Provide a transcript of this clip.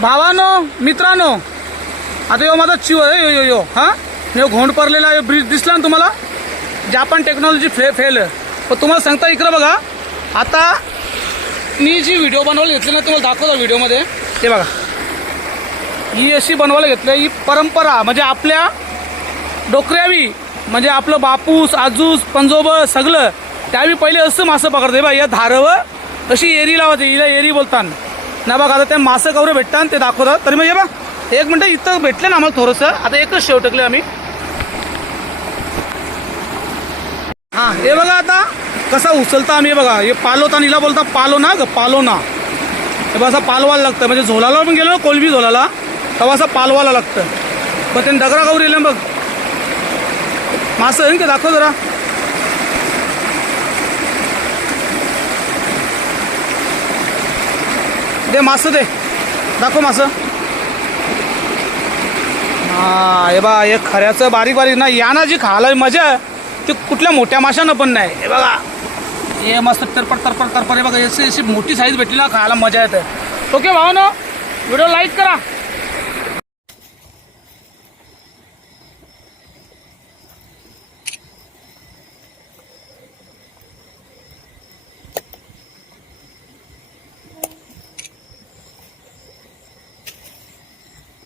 भावानो मित्रांनो, आता यो माझा चिव यो यो हां यो घोंड पडलेला यो ब्रिज दिसला ना तुम्हाला, जापान टेक्नॉलॉजी फेल. पण तुम्हाला सांगता इकडं बघा, आता मी जी व्हिडिओ बनवायला घेतली ना तुम्हाला दाखवतो व्हिडिओमध्ये. ते बघा, ही अशी बनवायला घेतलं, ही परंपरा म्हणजे आपल्या डोकऱ्यावी म्हणजे आपलं बापूस आजूस पंजोब सगळं त्यावेळी पहिले असं मासं पकडते बा. या धारवं अशी एरी लावायची, हिला एरी बोलतात ना. बघा आता ते मासं कवरे भेटतात ते दाखवतात. तरी म्हणजे बा एक मिनटं इथं भेटलं ना आम्हाला थोडंसं. आता एकच शेव टाकले आम्ही. हां हे बघा आता कसा उचलता आम्ही. बघा हे पालोता, हिला बोलता पालो ना ग पालो ना. हे बघा असं पालवायला लागतं, म्हणजे झोलाला पण गेलो ना कोलबी झोलाला तेव्हा असं पालवायला लागतं. पण त्यांनी दगरा गौरी बघ मासं आहे का, दाखव जरा. दे मासं दे, दाखव मासं. हा हे बघा हे खऱ्याचं बारीक बारीक ना. या ना जी खायला मजा आहे ती कुठल्या मोठ्या माशांना पण नाही. हे बघा हे मस्त तरपट तरपट तरपट. हे बघा अशी मोठी साईज भेटली ना खायला मजा येते. ओके भावानो, व्हिडिओ लाईक करा.